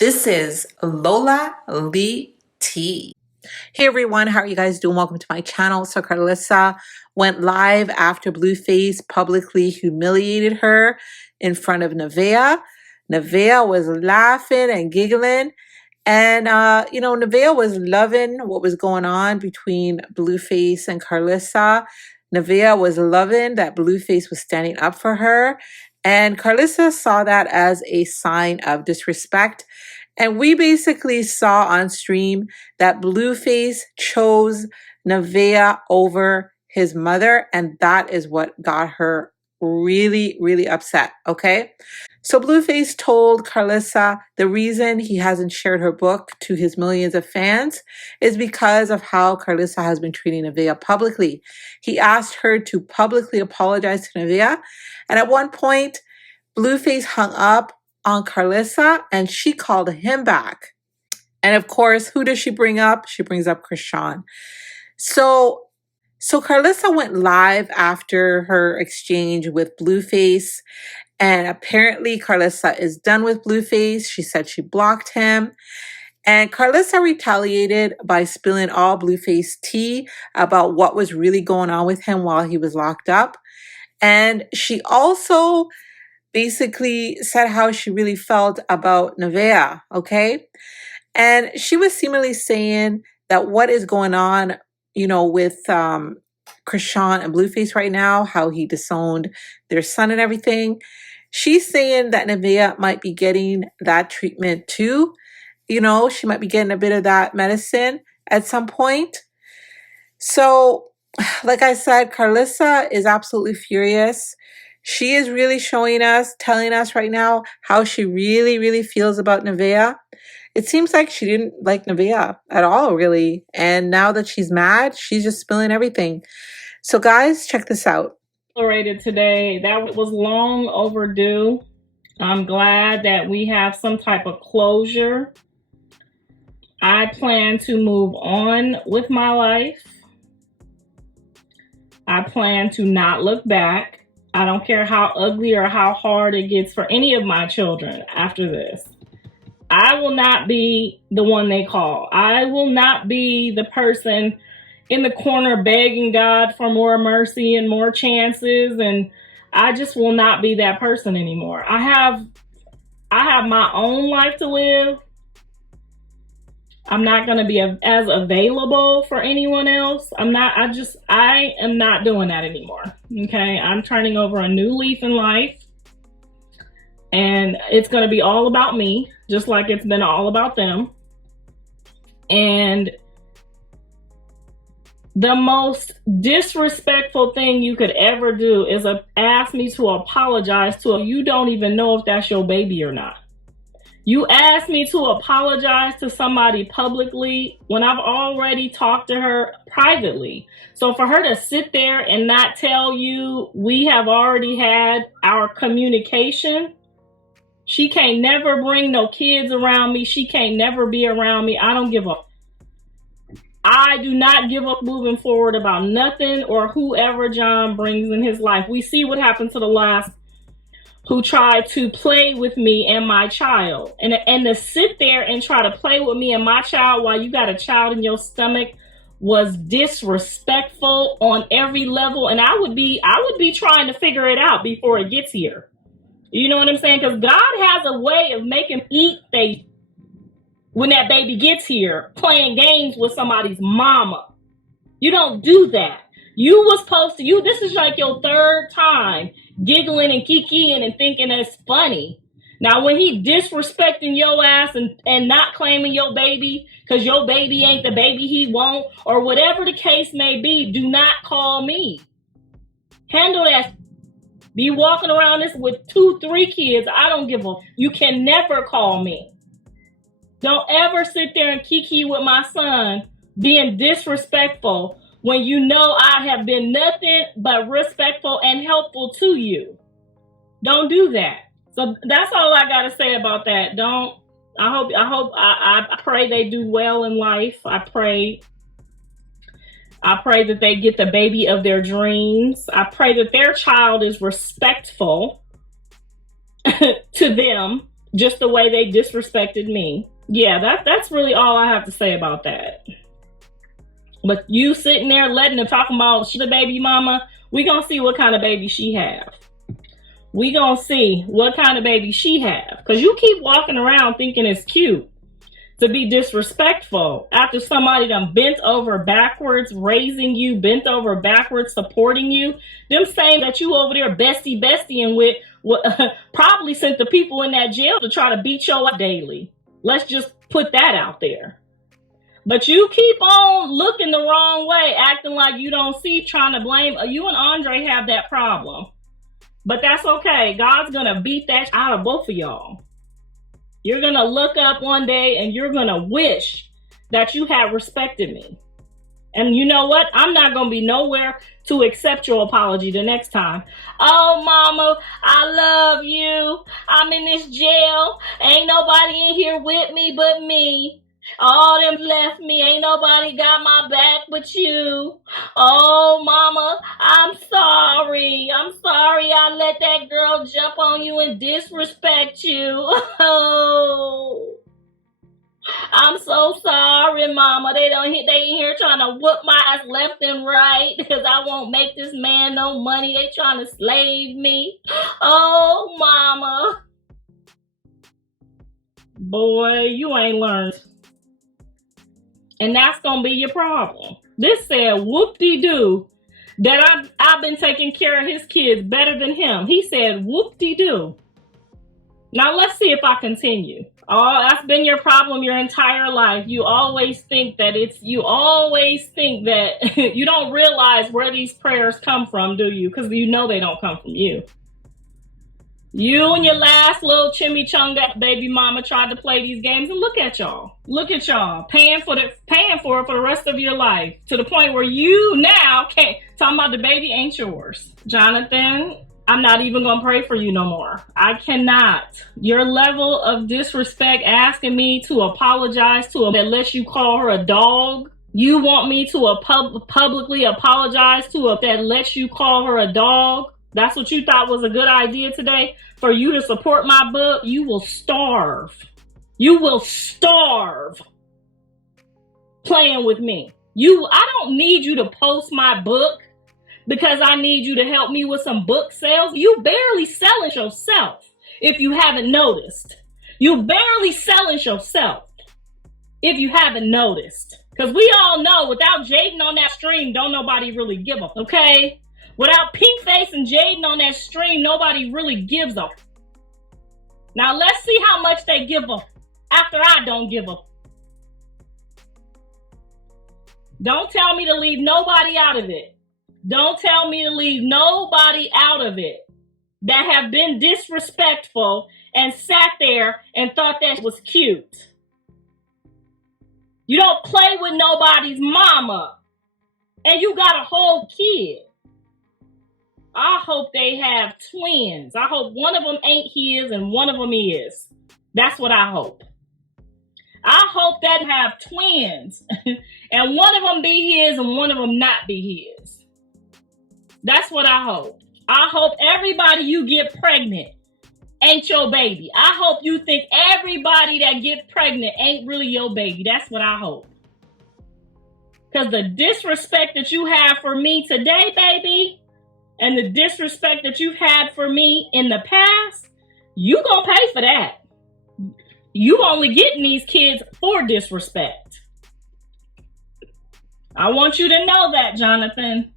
This is Lola Lee T. Hey everyone, how are you guys doing? Welcome to my channel. So Karlissa went live after Blueface publicly humiliated her in front of Neveah. Neveah was laughing and giggling. And, Neveah was loving what was going on between Blueface and Karlissa. Neveah was loving that Blueface was standing up for her. And Karlissa saw that as a sign of disrespect. And we basically saw on stream that Blueface chose Neveah over his mother. And that is what got her really, really upset. Okay. So Blueface told Karlissa the reason he hasn't shared her book to his millions of fans is because of how Karlissa has been treating Neveah publicly. He asked her to publicly apologize to Neveah, and at one point, Blueface hung up on Karlissa and she called him back. And of course, who does she bring up? She brings up Chrisean. So Karlissa went live after her exchange with Blueface. And apparently Karlissa is done with Blueface. She said she blocked him. And Karlissa retaliated by spilling all Blueface tea about what was really going on with him while he was locked up. And she also basically said how she really felt about Neveah, okay? And she was seemingly saying that what is going on, with Chrisean and Blueface right now, how he disowned their son and everything. She's saying that Neveah might be getting that treatment too. She might be getting a bit of that medicine at some point. So, like I said, Karlissa is absolutely furious. She is really telling us right now how she really, really feels about Neveah. It seems like she didn't like Neveah at all, really. And now that she's mad, she's just spilling everything. So guys, check this out. Today. That was long overdue. I'm glad that we have some type of closure. I plan to move on with my life. I plan to not look back. I don't care how ugly or how hard it gets for any of my children after this. I will not be the one they call. I will not be the person in the corner begging God for more mercy and more chances, and I just will not be that person anymore. I have my own life to live. I'm not going to be as available for anyone else. I am not doing that anymore. Okay? I'm turning over a new leaf in life, and it's going to be all about me, just like it's been all about them. And the most disrespectful thing you could ever do is ask me to apologize to you don't even know if that's your baby or not. You ask me to apologize to somebody publicly when I've already talked to her privately. So for her to sit there and not tell you we have already had our communication, she can't never bring no kids around me. She can't never be around me. I don't give a I do not give up moving forward about nothing or whoever John brings in his life. We see what happened to the last who tried to play with me and my child. And to sit there and try to play with me and my child while you got a child in your stomach was disrespectful on every level. And I would be trying to figure it out before it gets here. You know what I'm saying? Because God has a way of making eat things when that baby gets here, playing games with somebody's mama. You don't do that. You was supposed to, this is like your third time giggling and kikiing and thinking that's funny. Now, when he disrespecting your ass and not claiming your baby because your baby ain't the baby he want, or whatever the case may be, do not call me. Handle that. Be walking around this with 2-3 kids. I don't give a, you can never call me. Don't ever sit there and kiki with my son being disrespectful when you know I have been nothing but respectful and helpful to you. Don't do that. So that's all I got to say about that. I pray they do well in life. I pray that they get the baby of their dreams. I pray that their child is respectful to them just the way they disrespected me. Yeah, that's really all I have to say about that. But you sitting there letting them talk about the baby mama, we gonna see what kind of baby she have. We gonna see what kind of baby she have. Because you keep walking around thinking it's cute to be disrespectful after somebody done bent over backwards, raising you, bent over backwards, supporting you. Them saying that you over there bestieing with, probably sent the people in that jail to try to beat you up daily. Let's just put that out there. But you keep on looking the wrong way, acting like you don't see, trying to blame. You and Andre have that problem. But that's okay. God's going to beat that out of both of y'all. You're going to look up one day and you're going to wish that you had respected me. And you know what? I'm not going to be nowhere to accept your apology the next time. Oh, mama, I love you. I'm in this jail. Ain't nobody in here with me but me. All them left me. Ain't nobody got my back but you. Oh, mama, I'm sorry. I'm sorry I let that girl jump on you and disrespect you. Oh, I'm so sorry, mama. They in here trying to whoop my ass left and right because I won't make this man no money. They trying to slave me. Oh, mama. Boy, you ain't learned. And that's going to be your problem. This said, whoop-de-doo, that I've been taking care of his kids better than him. He said, whoop-de-doo. Now, let's see if I continue. Oh, that's been your problem your entire life. You always think that you don't realize where these prayers come from, do you? Because you know they don't come from you. You and your last little chimichanga baby mama tried to play these games, and look at y'all. Look at y'all paying for it for the rest of your life, to the point where you now can't talking about the baby ain't yours. Jonathan, I'm not even gonna pray for you no more. I cannot. Your level of disrespect, asking me to apologize to her that lets you call her a dog. You want me to publicly apologize to her that lets you call her a dog? That's what you thought was a good idea today? For you to support my book? You will starve. You will starve playing with me. I don't need you to post my book because I need you to help me with some book sales. You barely selling yourself, if you haven't noticed. You barely selling yourself, if you haven't noticed. Because we all know, without Jaden on that stream, don't nobody really give a, okay? Without Pink Face and Jaden on that stream, nobody really gives a. Now let's see how much they give a after I don't give a. Don't tell me to leave nobody out of it. Don't tell me to leave nobody out of it that have been disrespectful and sat there and thought that was cute. You don't play with nobody's mama. And you got a whole kid. I hope they have twins. I hope one of them ain't his and one of them is. That's what I hope. I hope that have twins and one of them be his and one of them not be his. That's what I hope. I hope everybody you get pregnant ain't your baby. I hope you think everybody that get pregnant ain't really your baby. That's what I hope. Because the disrespect that you have for me today, baby, and the disrespect that you've had for me in the past, you gonna pay for that. You only getting these kids for disrespect. I want you to know that, Jonathan.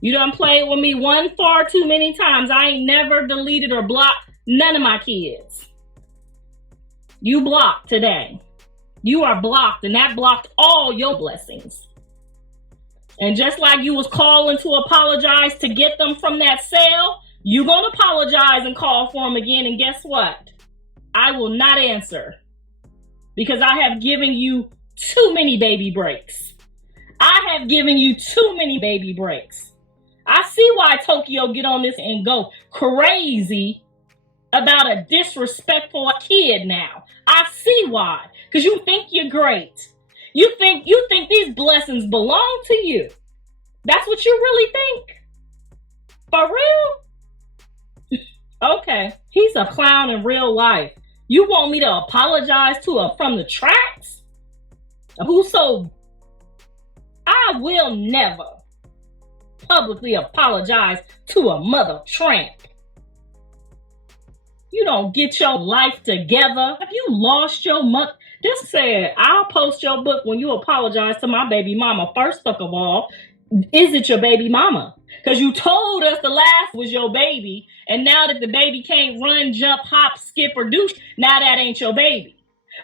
You done played with me far too many times. I ain't never deleted or blocked none of my kids. You blocked today. You are blocked, and that blocked all your blessings. And just like you was calling to apologize to get them from that sale, you gonna apologize and call for them again. And guess what? I will not answer, because I have given you too many baby breaks. I have given you too many baby breaks. I see why Tokyo get on this and go crazy about a disrespectful kid now. I see why. Because you think you're great. You think these blessings belong to you. That's what you really think? For real? Okay. He's a clown in real life. You want me to apologize to her from the tracks? Whoso, I will never publicly apologize to a mother tramp. You don't get your life together. Have you lost your month? Just said, I'll post your book when you apologize to my baby mama. First of all, is it your baby mama? Because you told us the last was your baby, and now that the baby can't run, jump, hop, skip, or do, now that ain't your baby.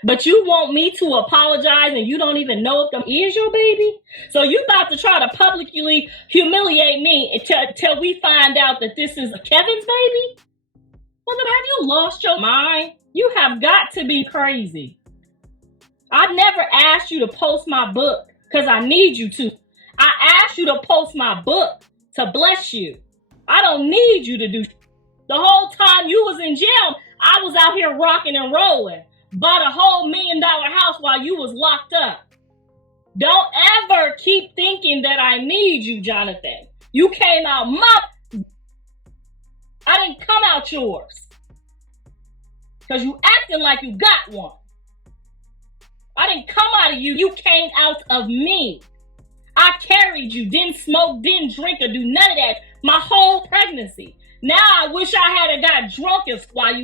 But you want me to apologize and you don't even know if that is your baby? So you about to try to publicly humiliate me until we find out that this is Kevin's baby? Well, have you lost your mind? You have got to be crazy. I never asked you to post my book because I need you to. I asked you to post my book to bless you. I don't need you to do. The whole time you was in jail, I was out here rocking and rolling. Bought a whole $1 million house while you was locked up. Don't ever keep thinking that I need you, Jonathan. You came out my... I didn't come out yours. Because you acting like you got one. I didn't come out of you. You came out of me. I carried you, didn't smoke, didn't drink, or do none of that my whole pregnancy. Now I wish I had got drunk while I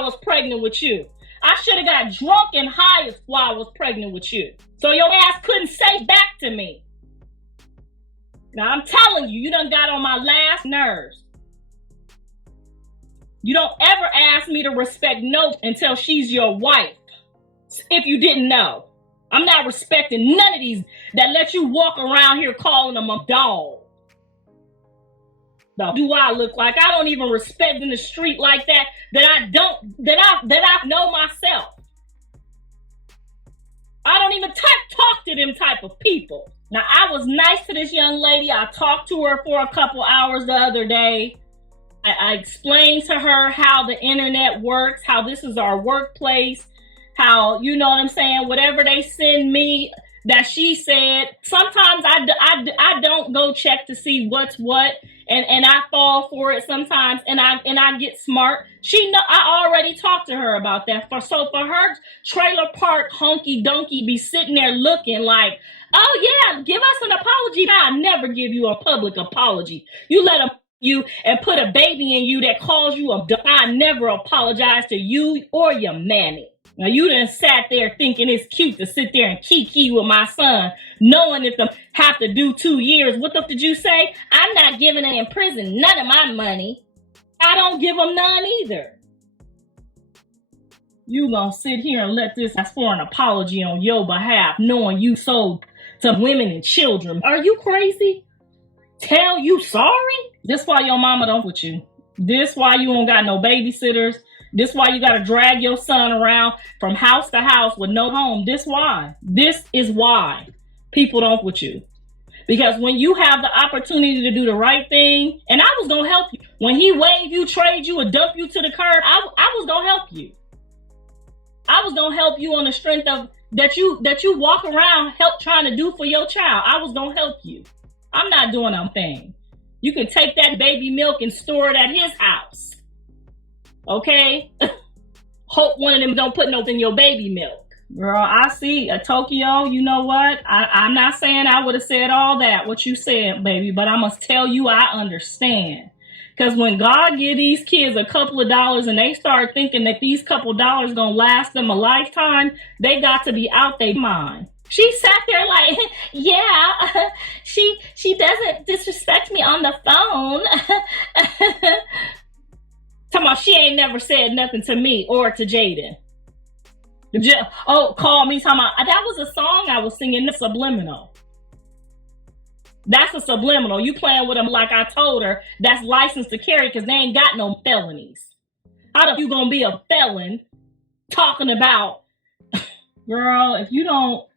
was pregnant with you. I should have got drunk and high while I was pregnant with you. So your ass couldn't say back to me. Now I'm telling you, you done got on my last nerves. You don't ever ask me to respect no until she's your wife. If you didn't know. I'm not respecting none of these that let you walk around here calling them a dog. No. Do I look like? I don't even respect in the street like that I know myself. I don't even talk to them type of people. Now, I was nice to this young lady. I talked to her for a couple hours the other day. I explained to her how the internet works, how this is our workplace, how, you know what I'm saying, whatever they send me that she said, sometimes I don't go check to see what's what, and I fall for it sometimes, and I get smart. I already talked to her about that. So for her trailer park honky donkey be sitting there looking like, oh yeah, give us an apology. I never give you a public apology. You let you and put a baby in you that calls you I never apologize to you or your mammy. Now you done sat there thinking it's cute to sit there and kiki with my son, knowing if they have to do 2 years. What the did you say? I'm not giving them in prison none of my money. I don't give them none either. You gonna sit here and let this ask for an apology on your behalf, knowing you sold to women and children. Are you crazy? Tell you sorry? This why your mama don't with you. This why you don't got no babysitters. This why you got to drag your son around from house to house with no home. This is why people don't with you. Because when you have the opportunity to do the right thing, and I was going to help you. When he wave you, trade you, or dump you to the curb, I was going to help you. I was going to help you on the strength of that you walk around trying to do for your child. I was going to help you. I'm not doing a thing. You can take that baby milk and store it at his house. Okay? Hope one of them don't put nothing in your baby milk. Girl, I see. Tokyo, you know what? I'm not saying I would have said all that, what you said, baby, but I must tell you I understand. Because when God give these kids a couple of dollars and they start thinking that these couple dollars gonna last them a lifetime, they got to be out their mind. She sat there like, yeah, she doesn't disrespect me on the phone. Talking about she ain't never said nothing to me or to Jaden. Call me talking about, that was a song I was singing, the subliminal. That's a subliminal. You playing with them like I told her that's licensed to carry because they ain't got no felonies. How the you gonna be a felon talking about, girl, if you don't,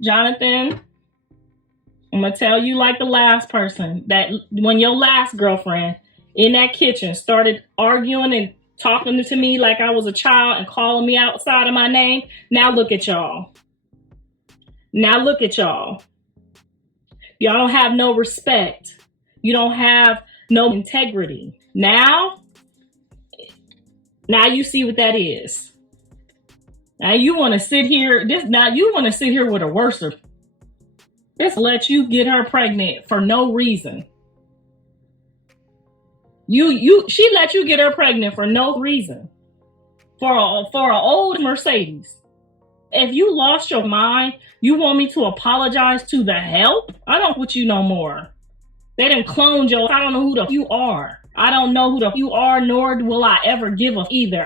Jonathan, I'm gonna tell you like the last person, that when your last girlfriend in that kitchen started arguing and talking to me like I was a child and calling me outside of my name. Now look at y'all. Y'all don't have no respect. You don't have no integrity. Now, Now you see what that is. Now you want to sit here. Now you want to sit here with a worser. Just let you get her pregnant for no reason. She let you get her pregnant for no reason. For an old Mercedes. If you lost your mind, you want me to apologize to the help? I don't with you no more. They done cloned you. I don't know who the you are. I don't know who the you are, nor will I ever give a either.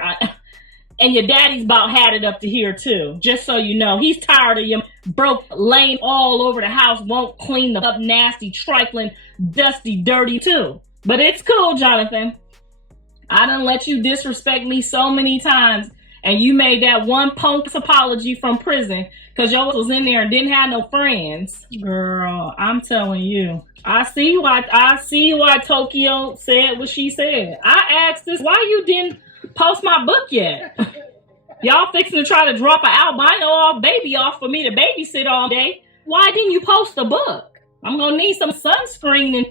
And your daddy's about had it up to here too. Just so you know, he's tired of you broke, lame all over the house, won't clean up, nasty, trifling, dusty, dirty too. But it's cool, Jonathan. I done let you disrespect me so many times, and you made that one punk's apology from prison because y'all was in there and didn't have no friends. Girl, I'm telling you. I see why Tokyo said what she said. I asked this, why you didn't post my book yet? Y'all fixing to try to drop an albino baby off for me to babysit all day. Why didn't you post the book? I'm gonna need some sunscreen, and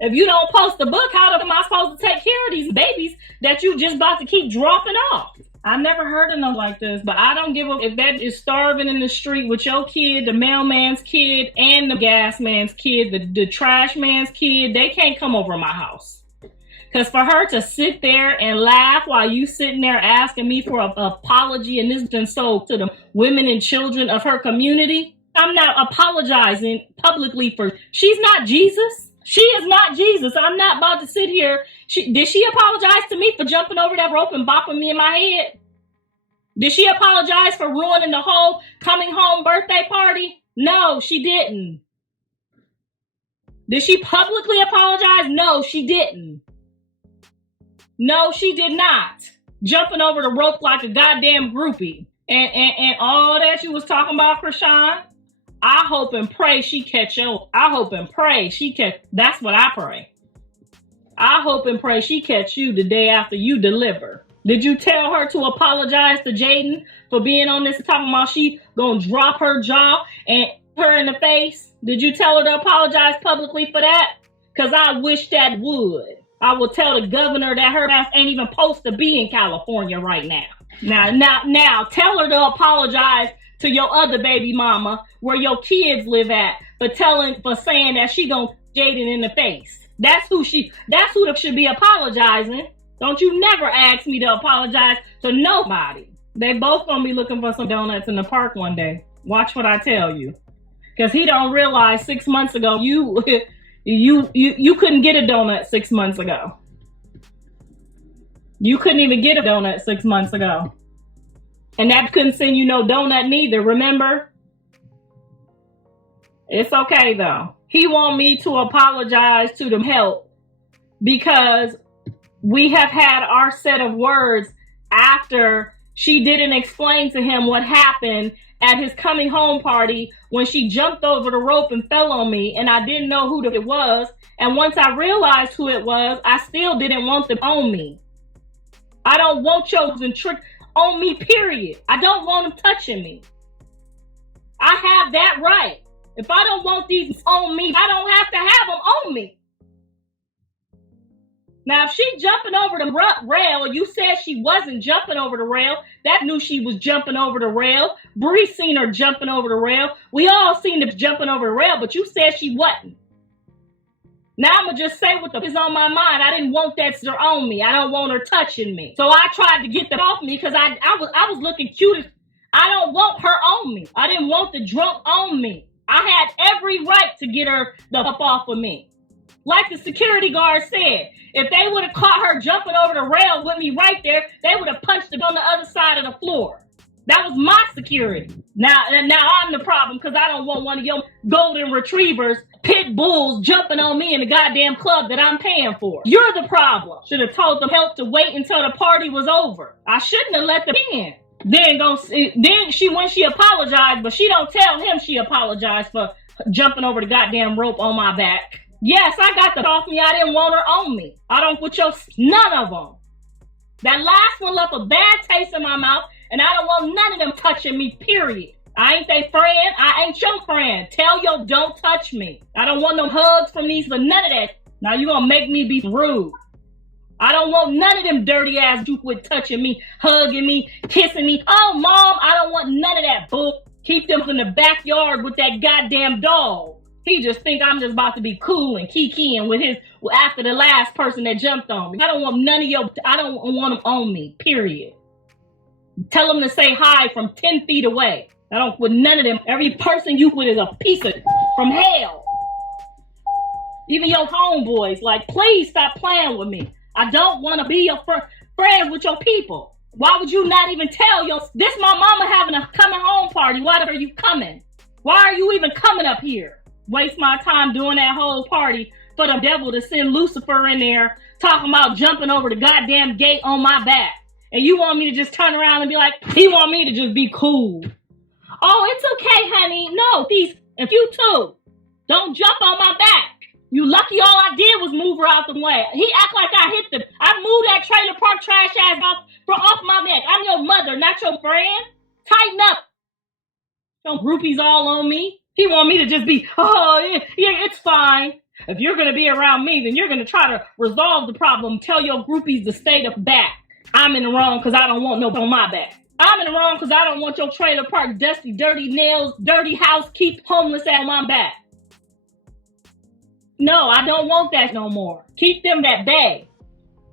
if you don't post the book, how am I supposed to take care of these babies that you just about to keep dropping off? I never heard of no like this, but I don't give a if that is starving in the street with your kid, the mailman's kid, and the gas man's kid, the trash man's kid, they can't come over my house. Because for her to sit there and laugh while you sitting there asking me for an apology, and this has been sold to the women and children of her community, I'm not apologizing publicly for, she's not Jesus. She is not Jesus. I'm not about to sit here. Did she apologize to me for jumping over that rope and bopping me in my head? Did she apologize for ruining the whole coming home birthday party? No, she didn't. Did she publicly apologize? No, she didn't. No, she did not. Jumping over the rope like a goddamn groupie. And all that you was talking about, Chrisean, I hope and pray she catch you. I hope and pray she catch. That's what I pray. I hope and pray she catch you the day after you deliver. Did you tell her to apologize to Jaden for being on this talking about she gonna drop her jaw and her in the face? Did you tell her to apologize publicly for that? Because I wish that would. I will tell the governor that her ass ain't even supposed to be in California right now. Now, tell her to apologize to your other baby mama where your kids live at for saying that she gonna Jaden in the face. That's who should be apologizing. Don't you never ask me to apologize to nobody. They both gonna be looking for some donuts in the park one day. Watch what I tell you. Because he don't realize 6 months ago you couldn't get a donut 6 months ago. You couldn't even get a donut 6 months ago. And that couldn't send you no donut neither, remember? It's okay though. He want me to apologize to them help because we have had our set of words after she didn't explain to him what happened at his coming home party when she jumped over the rope and fell on me, and I didn't know who it was. And once I realized who it was, I still didn't want them on me. I don't want your trick on me, period. I don't want them touching me. I have that right. If I don't want these on me, I don't have to have them on me. Now, if she jumping over the rail, you said she wasn't jumping over the rail. That knew she was jumping over the rail. Bree seen her jumping over the rail. We all seen her jumping over the rail, but you said she wasn't. Now I'm going to just say what the is on my mind. I didn't want that on me. I don't want her touching me. So I tried to get that off me because I was looking cute. I don't want her on me. I didn't want the drunk on me. I had every right to get her the up off of me. Like the security guard said, if they would have caught her jumping over the rail with me right there, they would have punched her on the other side of the floor. That was my security. Now I'm the problem because I don't want one of your golden retrievers, pit bulls jumping on me in the goddamn club that I'm paying for. You're the problem. Should have told them help to wait until the party was over. I shouldn't have let them in. Then she apologized, but she don't tell him she apologized for jumping over the goddamn rope on my back. Yes, I got that off me. I didn't want her on me. I don't put none of them. That last one left a bad taste in my mouth, and I don't want none of them touching me, period. I ain't their friend. I ain't your friend. Tell yo, don't touch me. I don't want no hugs from these, but none of that. Now you gonna make me be rude. I don't want none of them dirty ass dudes with touching me, hugging me, kissing me. Oh, Mom, I don't want none of that bull. Keep them in the backyard with that goddamn dog. He just think I'm just about to be cool and kikiing with his after the last person that jumped on me. I don't want none of your. I don't want them on me. Period. Tell them to say hi from 10 feet away. I don't with none of them. Every person you with is a piece of from hell. Even your homeboys, like, please stop playing with me. I don't want to be your friend with your people. Why would you not even tell this my mama having a coming home party? Why are you coming? Why are you even coming up here? Waste my time doing that whole party for the devil to send Lucifer in there talking about jumping over the goddamn gate on my back. And you want me to just turn around and be like, he want me to just be cool. Oh, it's okay, honey. No, please, if you too, don't jump on my back. You lucky all I did was move her out the way. He act like I hit them. I moved that trailer park trash ass off my neck. I'm your mother, not your friend. Tighten up. Don't groupies all on me. He want me to just be, oh, yeah, it's fine. If you're going to be around me, then you're going to try to resolve the problem. Tell your groupies to stay the back. I'm in the wrong because I don't want no on my back. I'm in the wrong because I don't want your trailer park, dusty, dirty nails, dirty house, keep homeless at my back. No, I don't want that no more. Keep them at bay.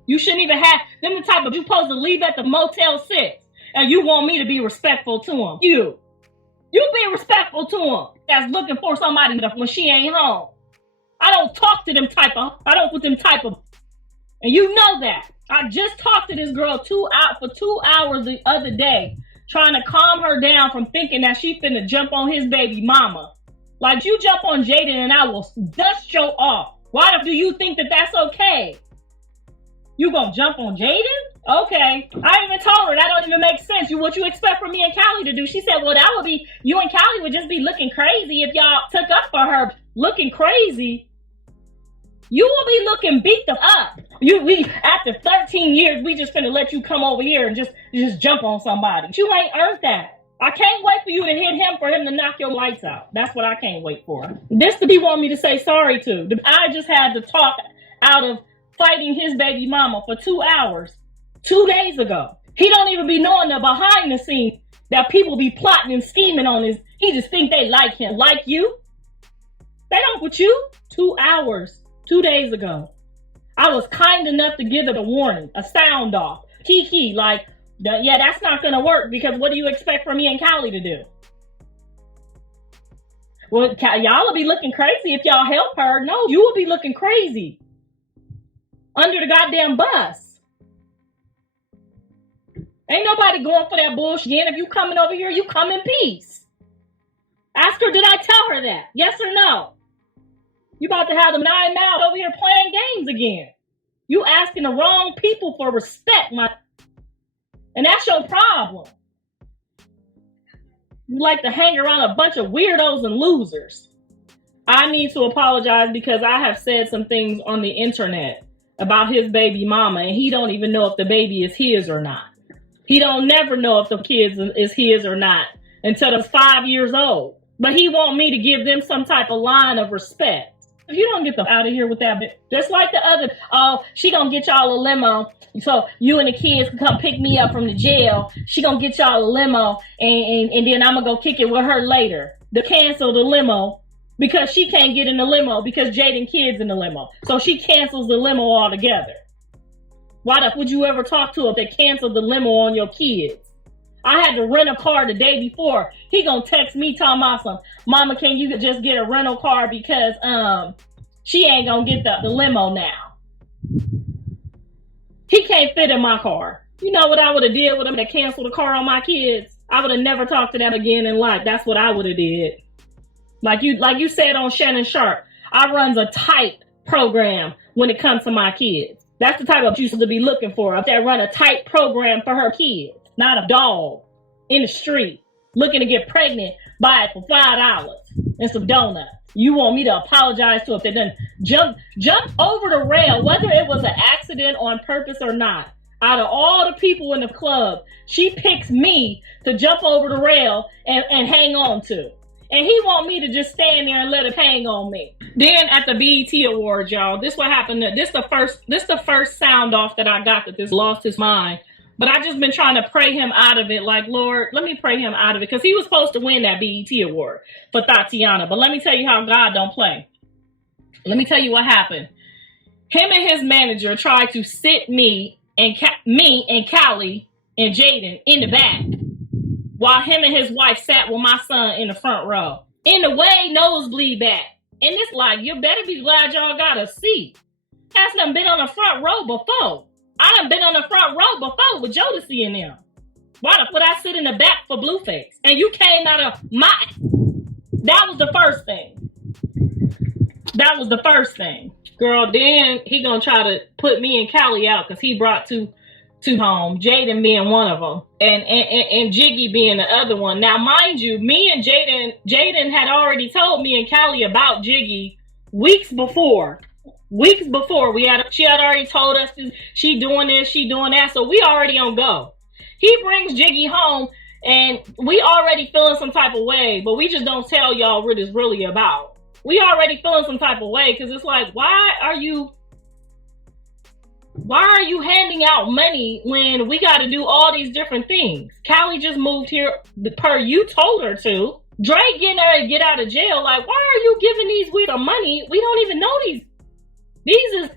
You shouldn't even have them the type of you supposed to leave at the Motel 6 and you want me to be respectful to them. You be respectful to them. That's looking for somebody when she ain't home. I don't talk to them I don't put them type of, and you know that. I just talked to this girl for 2 hours the other day, trying to calm her down from thinking that she finna jump on his baby mama. Like, you jump on Jaden and I will dust your off. Why do you think that that's okay? You gonna jump on Jaden? Okay. I even told her that don't even make sense. What you expect from me and Callie to do? She said, well, that would be, you and Callie would just be looking crazy if y'all took up for her. Looking crazy? You will be looking beat up. We after 13 years, we just finna let you come over here and just jump on somebody. You ain't earned that. I can't wait for you to hit him for him to knock your lights out. That's what I can't wait for. This to be want me to say sorry to. I just had to talk out of fighting his baby mama for 2 hours 2 days ago. He don't even be knowing the behind the scenes that people be plotting and scheming on his. He just think they like him. Like you? They don't with you. 2 hours 2 days ago. I was kind enough to give it a warning, a sound off. Kiki, like, yeah, that's not going to work because what do you expect from me and Callie to do? Well, y'all will be looking crazy if y'all help her. No, you will be looking crazy. Under the goddamn bus. Ain't nobody going for that bullshit. If you coming over here, you come in peace. Ask her, did I tell her that? Yes or no? You about to have them 9 mouths over here playing games again. You asking the wrong people for respect, and that's your problem. You like to hang around a bunch of weirdos and losers. I need to apologize because I have said some things on the internet about his baby mama, and he don't even know if the baby is his or not. He don't never know if the kids is his or not until they're 5 years old. But he want me to give them some type of line of respect. If you don't get them out of here with that, just like the other, oh, she gonna get y'all a limo, so you and the kids can come pick me up from the jail. She gonna get y'all a limo, and then I'm gonna go kick it with her later. To cancel the limo because she can't get in the limo because Jaden kid's in the limo, so she cancels the limo altogether. Why the would you ever talk to her if they canceled the limo on your kids? I had to rent a car the day before. He gonna text me talking about some, Mama, can you just get a rental car because she ain't gonna get the limo now. He can't fit in my car. You know what I would have did with him to cancel the car on my kids? I would have never talked to them again in life. That's what I would have did. Like you said on Shannon Sharp, I runs a tight program when it comes to my kids. That's the type of you to be looking for. That run a tight program for her kids. Not a dog in the street looking to get pregnant by it for $5 and some donuts. You want me to apologize to if they done jump over the rail, whether it was an accident on purpose or not. Out of all the people in the club, she picks me to jump over the rail and hang on to. And he want me to just stand there and let it hang on me. Then at the BET Awards, y'all, this what happened. This the first sound off that I got that this lost his mind. But I just been trying to pray him out of it. Like, Lord, let me pray him out of it. Because he was supposed to win that BET Award for Tatiana. But let me tell you how God don't play. Let me tell you what happened. Him and his manager tried to sit me and Callie and Jaden in the back, while him and his wife sat with my son in the front row. In the way, nosebleed back. And it's like, you better be glad y'all got a seat. Has done been on the front row before. I done been on the front row before with Jodeci and them. Why the would I sit in the back for Blueface? And you came out of my... That was the first thing. That was the first thing. Girl, then he gonna try to put me and Callie out because he brought two home, Jaden being one of them, and Jiggy being the other one. Now, mind you, me and Jaden had already told me and Callie about Jiggy weeks before. She had already told us she doing this, she doing that, so we already on go. He brings Jiggy home, and we already feeling some type of way, but we just don't tell y'all what it's really about. We already feeling some type of way because it's like, why are you handing out money when we got to do all these different things? Callie just moved here per you told her to. Drake getting her to get out of jail. Like, why are you giving these weird money? We don't even know these. These is...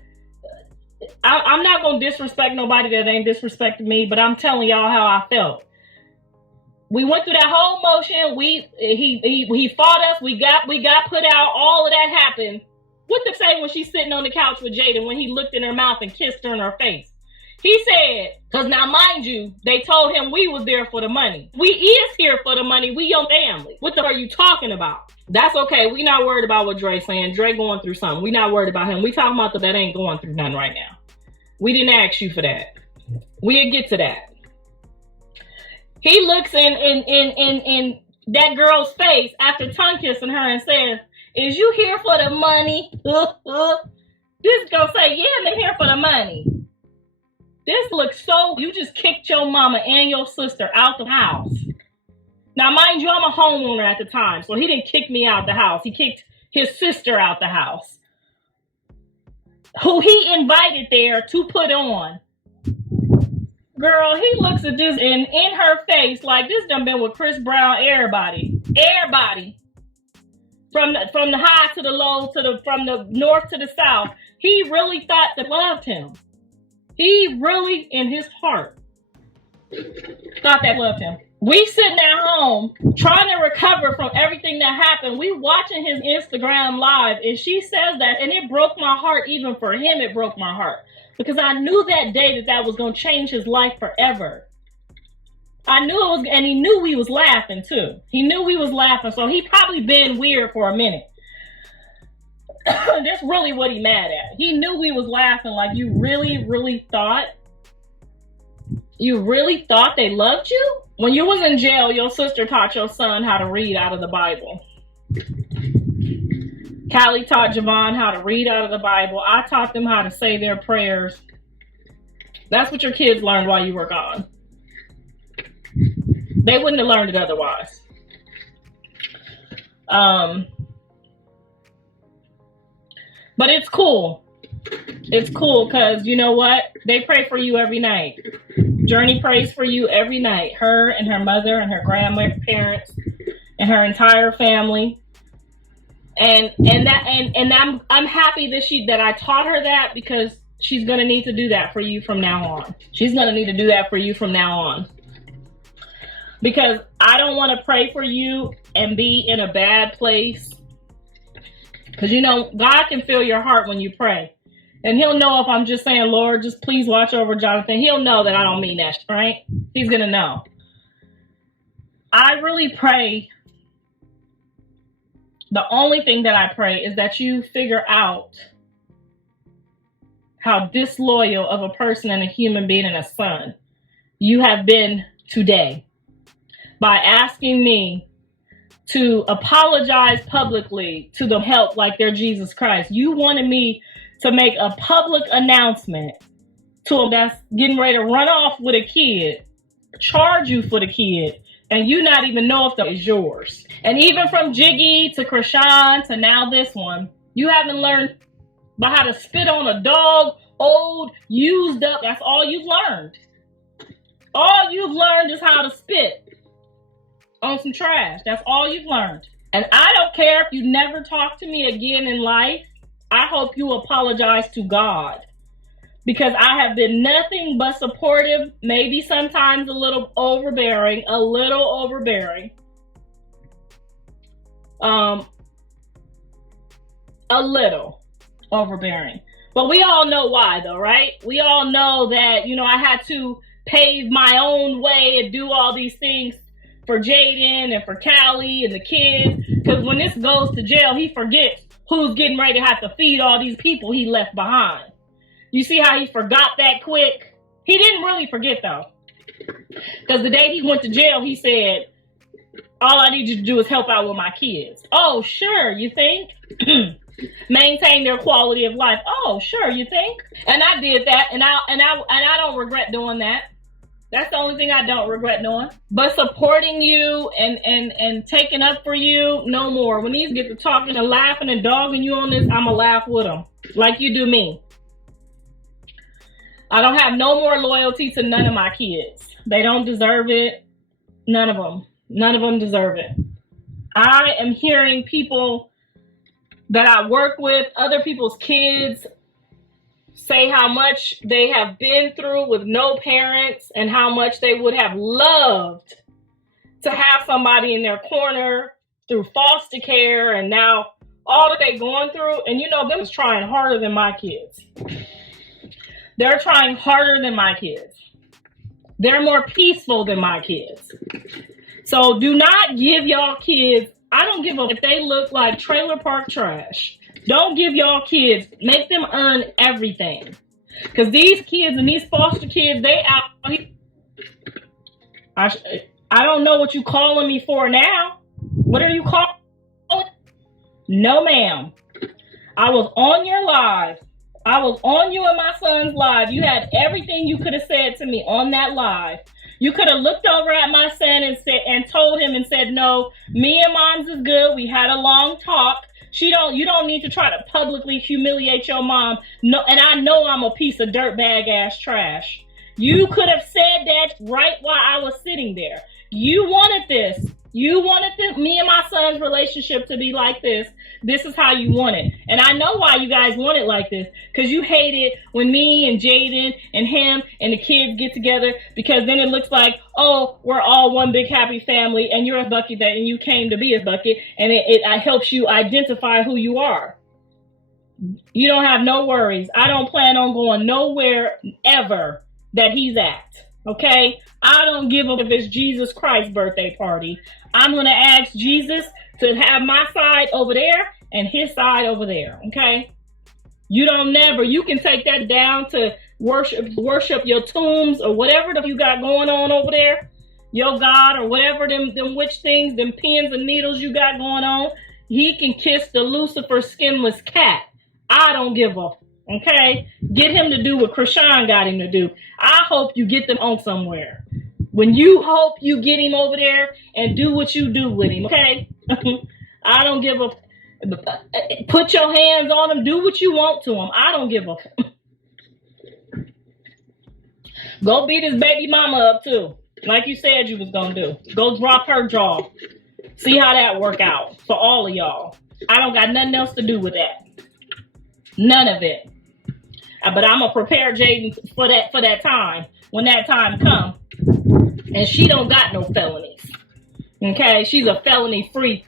I'm not going to disrespect nobody that ain't disrespecting me, but I'm telling y'all how I felt. We went through that whole motion. He fought us. We got put out. All of that happened. What to say when she's sitting on the couch with Jaden when he looked in her mouth and kissed her in her face? He said, because now mind you, they told him we was there for the money. We is here for the money. We your family. What the are you talking about? That's okay. We not worried about what Dre's saying. Dre going through something. We not worried about him. We talking about that ain't going through nothing right now. We didn't ask you for that. We'll get to that. He looks in that girl's face after tongue kissing her and says, is you here for the money? This girl say, yeah, I'm here for the money. This looks so, you just kicked your mama and your sister out the house. Now, mind you, I'm a homeowner at the time, so he didn't kick me out the house. He kicked his sister out the house, who he invited there to put on. Girl, he looks at this and in her face like this done been with Chris Brown, everybody. From the high to the low, from the north to the south. He really thought that loved him. He really, in his heart, thought that loved him. We sitting at home trying to recover from everything that happened. We watching his Instagram live, and she says that, and it broke my heart. Even for him, it broke my heart. Because I knew that day that was going to change his life forever. I knew it was, and he knew we was laughing too. He knew we was laughing, so he probably been weird for a minute. That's really what he mad at. He knew we was laughing. Like, you really thought they loved you? When you was in jail, your sister taught your son how to read out of the Bible. Callie taught Javon how to read out of the Bible. I taught them how to say their prayers. That's what your kids learned while you were gone. They wouldn't have learned it otherwise. But it's cool. It's cool because you know what? They pray for you every night. Journey prays for you every night. Her and her mother and her grandparents and her entire family. And I'm happy that I taught her that because she's gonna need to do that for you from now on. She's gonna need to do that for you from now on. Because I don't want to pray for you and be in a bad place. Because you know, God can feel your heart when you pray. And he'll know if I'm just saying, Lord, just please watch over Jonathan. He'll know that I don't mean that, right? He's gonna know. I really pray. The only thing that I pray is that you figure out how disloyal of a person and a human being and a son you have been today by asking me to apologize publicly to the help like they're Jesus Christ. You wanted me to make a public announcement to them that's getting ready to run off with a kid, charge you for the kid, And you not even know if that is yours. And even from Jiggy to Chrisean to now this one, you haven't learned about how to spit on a dog, old, used up. That's all you've learned. All you've learned is how to spit on some trash. That's all you've learned. And I don't care if you never talk to me again in life. I hope you apologize to God. Because I have been nothing but supportive, maybe sometimes a little overbearing. A little overbearing. But we all know why though, right? We all know that, you know, I had to pave my own way and do all these things for Jaden and for Callie and the kids. Because when this goes to jail, he forgets who's getting ready to have to feed all these people he left behind. You see how he forgot that quick? He didn't really forget though. Because the day he went to jail, he said, all I need you to do is help out with my kids. Oh, sure, you think? Maintain their quality of life. Oh, sure, you think? And I did that, and I don't regret doing that. That's the only thing I don't regret doing. But supporting you and taking up for you, no more. When these get to talking and laughing and dogging you on this, I'ma laugh with them. Like you do me. I don't have no more loyalty to none of my kids. They don't deserve it. None of them. None of them deserve it. I am hearing people that I work with, other people's kids, say how much they have been through with no parents and how much they would have loved to have somebody in their corner through foster care and now all that they're going through. And you know, them is trying harder than my kids. They're trying harder than my kids. They're more peaceful than my kids. So do not give y'all kids, I don't give a if they look like trailer park trash. Don't give y'all kids, make them earn everything. Because these kids and these foster kids, they out. I don't know what you calling me for now. What are you calling? No, ma'am. I was on your live. I was on you and my son's live. You had everything you could have said to me on that live. You could have looked over at my son and said and told him and said, no, me and mom's is good. We had a long talk. You don't need to try to publicly humiliate your mom. No, and I know I'm a piece of dirtbag ass trash. You could have said that right while I was sitting there. You wanted this. You wanted me and my son's relationship to be like this. This is how you want it. And I know why you guys want it like this. Because you hate it when me and Jaden and him and the kids get together. Because then it looks like, oh, we're all one big happy family. And you're a bucket and you came to be a bucket. And it helps you identify who you are. You don't have no worries. I don't plan on going nowhere ever that he's at. Okay? I don't give up if it's Jesus Christ's birthday party. I'm going to ask Jesus to have my side over there and his side over there. Okay? You can take that down to worship your tombs or whatever you got going on over there. Your God or whatever them witch things, them pins and needles you got going on. He can kiss the Lucifer skinless cat. I don't give a okay? Get him to do what Chrisean got him to do. I hope you get them on somewhere. When you hope you get him over there and do what you do with him, okay? I don't give a... Put your hands on him. Do what you want to him. I don't give a... Go beat his baby mama up, too. Like you said you was going to do. Go drop her jaw. See how that work out for all of y'all. I don't got nothing else to do with that. None of it. But I'm going to prepare Jaden for that time. When that time comes. And she don't got no felonies. Okay? She's a felony free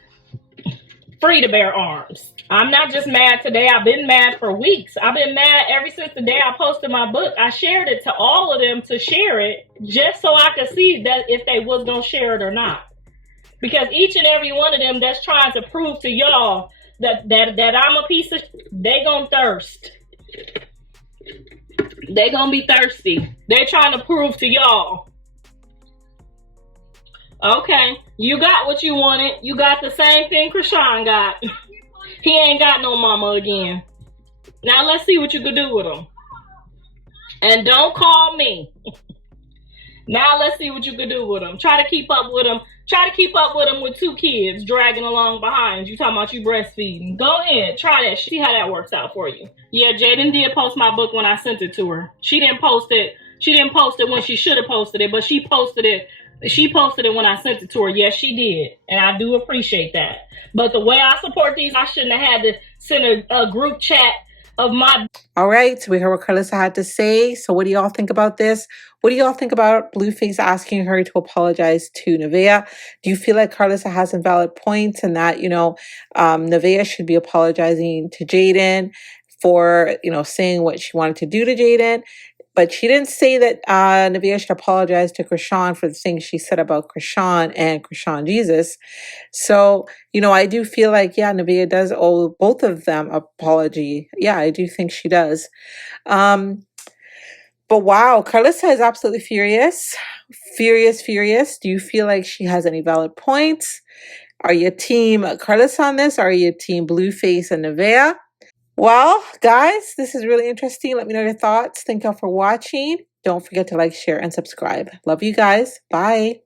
to bear arms. I'm not just mad today. I've been mad for weeks. I've been mad ever since the day I posted my book. I shared it to all of them to share it just so I could see that if they was going to share it or not. Because each and every one of them that's trying to prove to y'all that I'm a piece of... They gonna thirst. They gonna be thirsty. They're trying to prove to y'all. Okay, you got what you wanted. You got the same thing Chrisean got. He ain't got no mama again. Now let's see what you could do with him. And don't call me. Now let's see what you can do with him. Try to keep up with him. Try to keep up with him with 2 kids dragging along behind you. Talking about you breastfeeding. Go ahead, try that. See how that works out for you. Yeah, Jaden did post my book when I sent it to her. She didn't post it. She didn't post it when she should have posted it, but she posted it. She posted it when I sent it to her. Yes, she did, and I do appreciate that. But the way I support these, I shouldn't have had to send a group chat of my. All right, so we heard what Karlissa had to say. So what do y'all think about this? What do y'all think about Blueface asking her to apologize to Neveah? Do you feel like Karlissa has some valid points and that, Neveah should be apologizing to Jaden for, saying what she wanted to do to Jaden? But she didn't say that Neveah should apologize to Chrisean for the things she said about Chrisean and Chrisean Jesus. So, I do feel like, yeah, Neveah does owe both of them apology. Yeah, I do think she does. But wow, Karlissa is absolutely furious. Furious, furious. Do you feel like she has any valid points? Are you team Karlissa on this? Or are you team Blueface and Neveah? Well, guys, this is really interesting. Let me know your thoughts. Thank y'all for watching. Don't forget to like, share, and subscribe. Love you guys. Bye.